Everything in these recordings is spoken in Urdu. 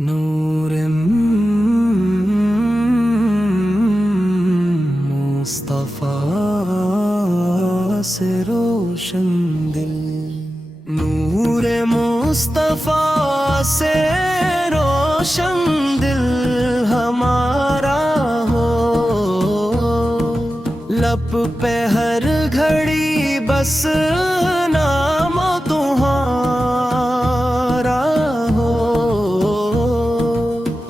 نور مصطفیٰ سے روشن دل، نور مصطفیٰ سے روشن دل ہمارا ہو، لب پہ ہر گھڑی بس نام تمہارا ہو،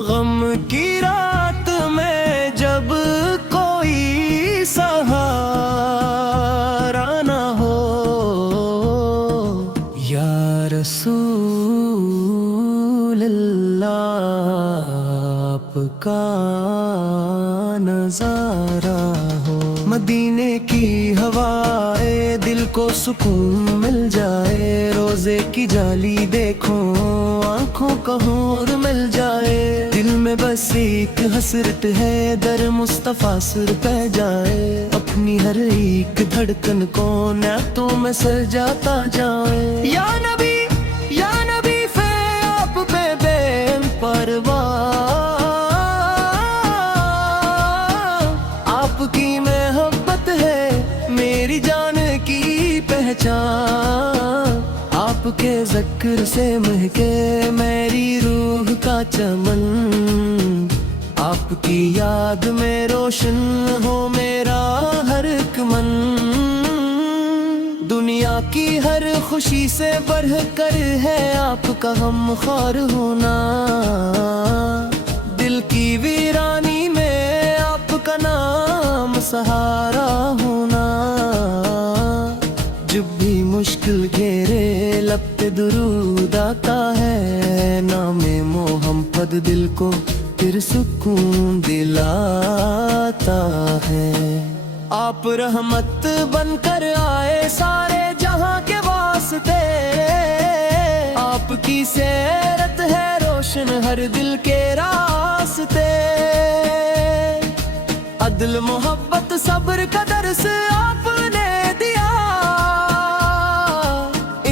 غم کی رات میں جب کوئی سہارا نہ ہو، یا رسول اللہ آپ کا نظارہ ہو، مدینے کی ہوائے دل کو سکون مل جائے، روزے کی جالی دیکھو آنکھوں کا حور مل جائے، دل میں بس ایک حسرت ہے در مصطفیٰ سر پہ جائے، اپنی ہر ایک دھڑکن کو نعتوں میں سجاتا جائے، یا نبی فے آپ پہ بے پرواہ، آپ کی محبت ہے میری جان کی پہچان، آپ کے ذکر سے مہکے میری روح کا چمن، آپ کی یاد میں روشن ہو میرا ہر ایک من، دنیا کی ہر خوشی سے بڑھ کر ہے آپ کا غمخوار ہونا، دل کی ویرانی میں آپ کا نام سہارا ہونا، جب بھی مشکل گھیرے لب پہ درود آتا ہے، نام محمد دل کو پھر سکون دلاتا ہے، آپ رحمت بن کر آئے سارے جہاں کے واسطے، آپ کی سیرت ہے روشن ہر دل کے راستے، عدل محبت صبر کا درس آپ نے دیا،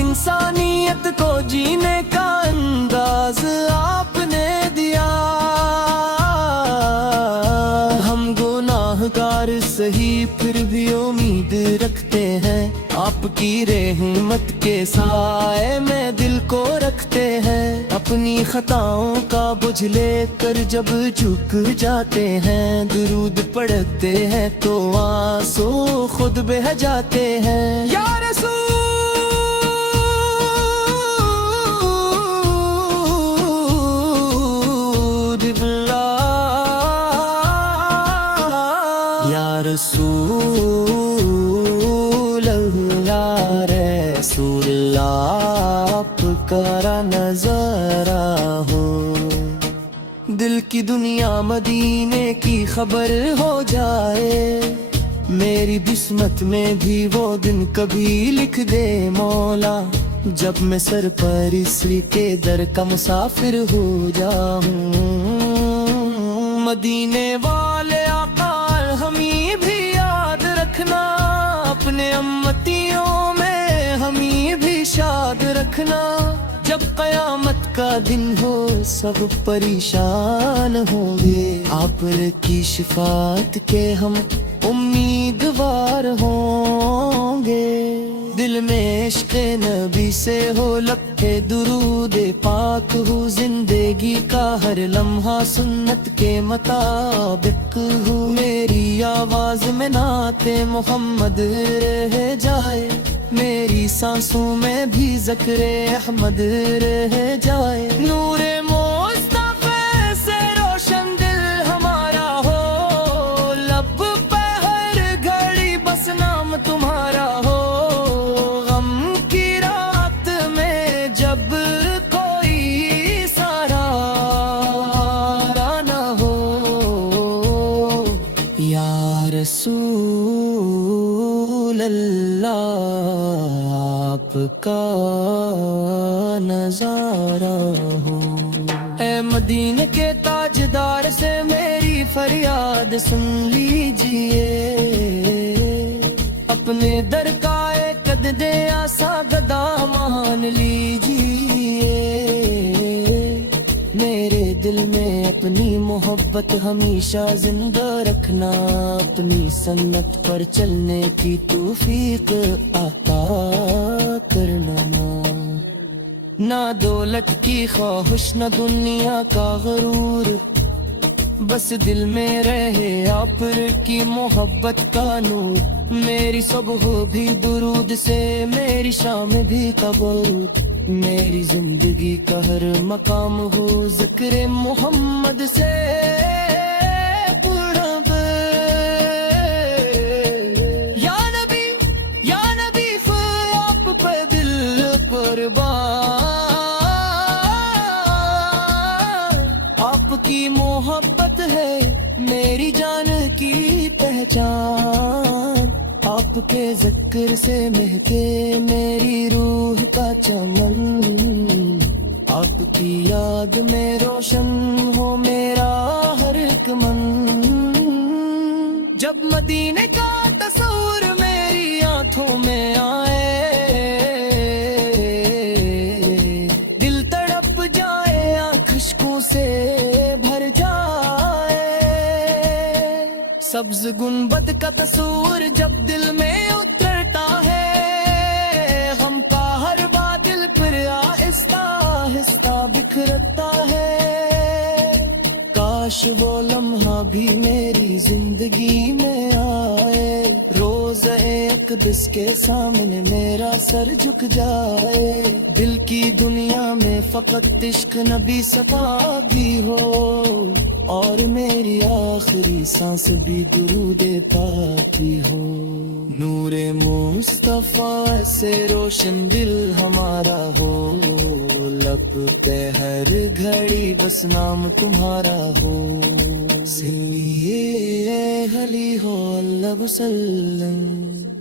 انسانیت کو جینے کا انداز آپ نے دیا، ہم گناہ گار سہی پھر بھی امید رکھتے ہیں، آپ کی رحمت کے سائے میں دل کو رکھتے ہیں، اپنی خطاؤں کا بوجھ لے کر جب جھک جاتے ہیں، درود پڑھتے ہیں تو آنسو خود بہہ جاتے ہیں، یا رسول رسول اللہ رسول اللہ آپ کا نظارہ ہو، دل کی دنیا مدینے کی خبر ہو جائے، میری قسمت میں بھی وہ دن کبھی لکھ دے مولا، جب میں سرپرستی کے در کا مسافر ہو جاؤں، مدینے والے آقا ہمیں بھی یاد رکھنا، اپنے امتیوں میں ہمیں بھی شاد رکھنا، جب قیامت کا دن ہو سب پریشان ہوں گے، آپ کی شفاعت کے ہم امیدوار ہوں گے، دل میں عشق نبی سے ہو لب پہ درود پاک ہو، زندگی کا ہر لمحہ سنت کے مطابق ہو، میری آواز میں نعت محمد رہ جائے، میری سانسوں میں بھی ذکر احمد رہ جائے، نور مصطفیٰ سے روشن دل ہمارا ہو، لب پہ ہر گھڑی بس نام تمہارا ہو، غم کی رات میں جب کوئی سہارا نہ ہو، یا رسول اللہ آپ کا نظارہ ہو، اے مدینے کے تاجدار سے میری فریاد سن لیجئے، اپنے در کا ایک قد آسا گدا مان لیجئے، میرے دل میں اپنی محبت ہمیشہ زندہ رکھنا، اپنی سنت پر چلنے کی توفیق عطا کرنا۔ نہ دولت کی خواہش نہ دنیا کا غرور، بس دل میں رہے آپ کی محبت کا نور۔ میری صبح بھی درود سے، میری شام بھی تبرک، میری زندگی کا ہر مقام ہو ذکر محمد سے پرب۔ یا نبی آپ پہ دل قربان، آپ کی محبت ہے میری جان کی پہچان، آپ کے ذکر سے مہکے میری روح کا چمن، آپ کی یاد میں روشن ہو میرا ہر ایک من۔ جب مدینے کا تصور میری آنکھوں میں آئے، دل تڑپ جائے، آنکھ اشکوں سے بھر جائے۔ سبز گنبد کا تصور جب دل میں اترتا ہے، غم کا ہر بادل پھر آہستہ آہستہ بکھرتا ہے۔ کاش وہ لمحہ بھی میری زندگی میں آئے، روزہ اقدس کے سامنے میرا سر جھک جائے۔ دل کی دنیا میں فقط عشق نبی صفا بھی ہو، اور میری آخری سانس بھی درود پاک بھی ہو۔ نور مصطفیٰ سے روشن دل ہمارا ہو، لب پہ ہر گھڑی بس نام تمہارا ہو۔ صلی علیہ ہو اللہ وسلم۔